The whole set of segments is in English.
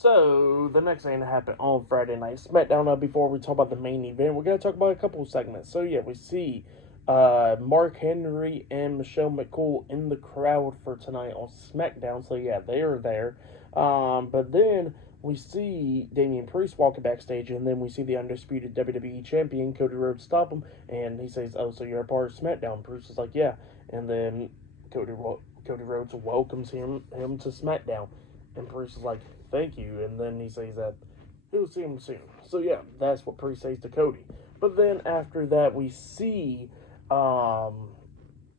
So, the next thing that happened on Friday Night SmackDown, before we talk about the main event, we're going to talk about a couple of segments. So, yeah, we see Mark Henry and Michelle McCool in the crowd for tonight on SmackDown. So, yeah, they are there. But then we see Damian Priest walking backstage, and then we see the undisputed WWE Champion, Cody Rhodes, stop him. And he says, "Oh, so you're a part of SmackDown?" Priest is like, "Yeah." And then Cody Rhodes welcomes him to SmackDown. And Priest is like, "Thank you." And then he says that he'll see him soon. So yeah, that's what Priest says to Cody. But then after that, we see the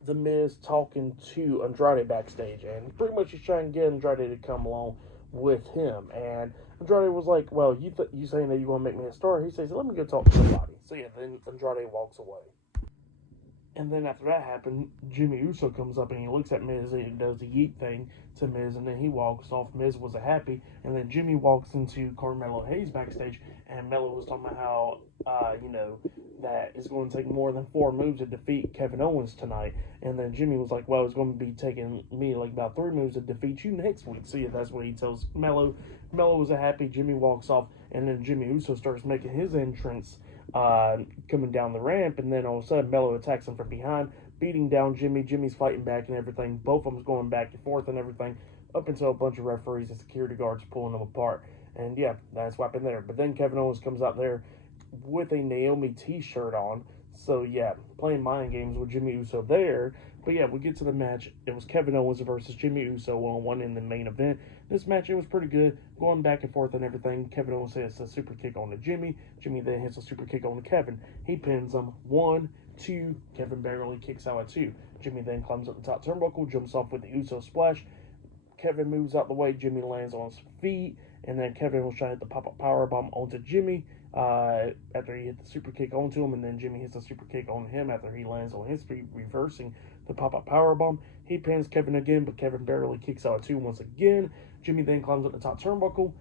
Miz talking to Andrade backstage, and pretty much he's trying to get Andrade to come along with him. And Andrade was like, "Well, you saying that you want to make me a star?" He says, "Let me go talk to somebody." So yeah, then Andrade walks away. And then after that happened, Jimmy Uso comes up and he looks at Miz and he does the yeet thing to Miz, and then he walks off. Miz was happy, and then Jimmy walks into Carmelo Hayes backstage, and Melo was talking about how, that it's going to take more than 4 moves to defeat Kevin Owens tonight. And then Jimmy was like, "Well, it's going to be taking me like about 3 moves to defeat you next week." So yeah, that's what he tells Melo. Melo was happy. Jimmy walks off, and then Jimmy Uso starts making his entrance coming down the ramp, and then all of a sudden Melo attacks him from behind, beating down Jimmy. Jimmy's fighting back and everything. Both of them's going back and forth and everything, up until a bunch of referees and security guards pulling them apart. And yeah, that's what happened there. But then Kevin Owens comes out there with a Naomi t-shirt on. So yeah, playing mind games with Jimmy Uso there. But yeah, we get to the match. It was Kevin Owens versus Jimmy Uso one in the main event. This match, it was pretty good, going back and forth and everything. Kevin Owens hits a super kick on to Jimmy. Jimmy then hits a super kick on to Kevin. He pins him 1, 2. Kevin barely kicks out at 2. Jimmy then climbs up the top turnbuckle, jumps off with the Uso splash. Kevin moves out the way. Jimmy lands on his feet, and then Kevin was trying to hit the pop-up powerbomb onto Jimmy after he hit the super kick onto him, and then Jimmy hits the super kick on him after he lands on his feet, reversing the pop-up powerbomb. He pins Kevin again, but Kevin barely kicks out at 2 once again. Jimmy then climbs up the top turnbuckle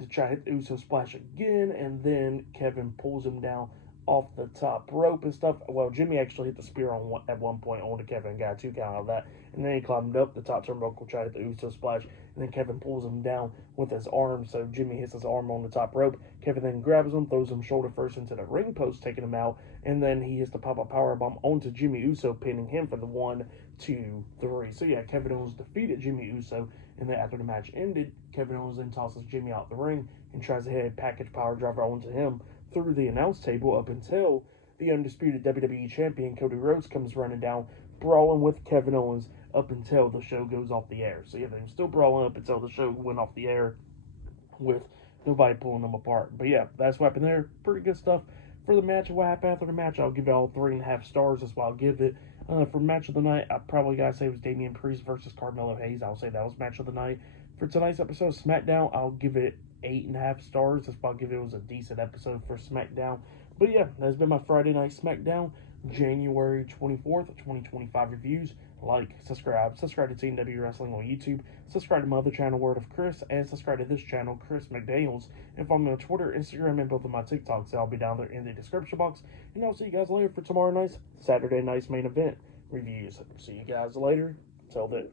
to try to hit the Uso splash again, and then Kevin pulls him down off the top rope and stuff. Well, Jimmy actually hit the spear at one point onto Kevin and got a 2 count out of that. And then he climbed up the top turnbuckle, tried to hit the Uso splash, and then Kevin pulls him down with his arm. So Jimmy hits his arm on the top rope. Kevin then grabs him, throws him shoulder first into the ring post, taking him out. And then he hits the pop-up powerbomb onto Jimmy Uso, pinning him for the 1, 2, 3. So yeah, Kevin Owens defeated Jimmy Uso. And then after the match ended, Kevin Owens then tosses Jimmy out the ring and tries to hit a package power driver onto him through the announce table, up until the undisputed WWE Champion Cody Rhodes comes running down, brawling with Kevin Owens up until the show goes off the air. So yeah, they were still brawling up until the show went off the air with nobody pulling them apart. But yeah, that's what happened there. Pretty good stuff. For the match, what happened after the match, I'll give it all 3.5 stars. That's what I'll give it. For match of the night, I probably gotta say it was Damian Priest versus Carmelo Hayes. I'll say that was match of the night. For tonight's episode of SmackDown, I'll give it 8.5 stars. That's why I'll give it was a decent episode for SmackDown. But yeah, that's been my Friday Night SmackDown, January 24th, 2025 reviews. Like, subscribe to Team W Wrestling on YouTube, subscribe to my other channel, Word of Chris, and subscribe to this channel, Chris McDaniels, and follow me on Twitter, Instagram, and both of my TikToks. I'll be down there in the description box, and I'll see you guys later for tomorrow night's Saturday night's main event reviews. See you guys later. Till then.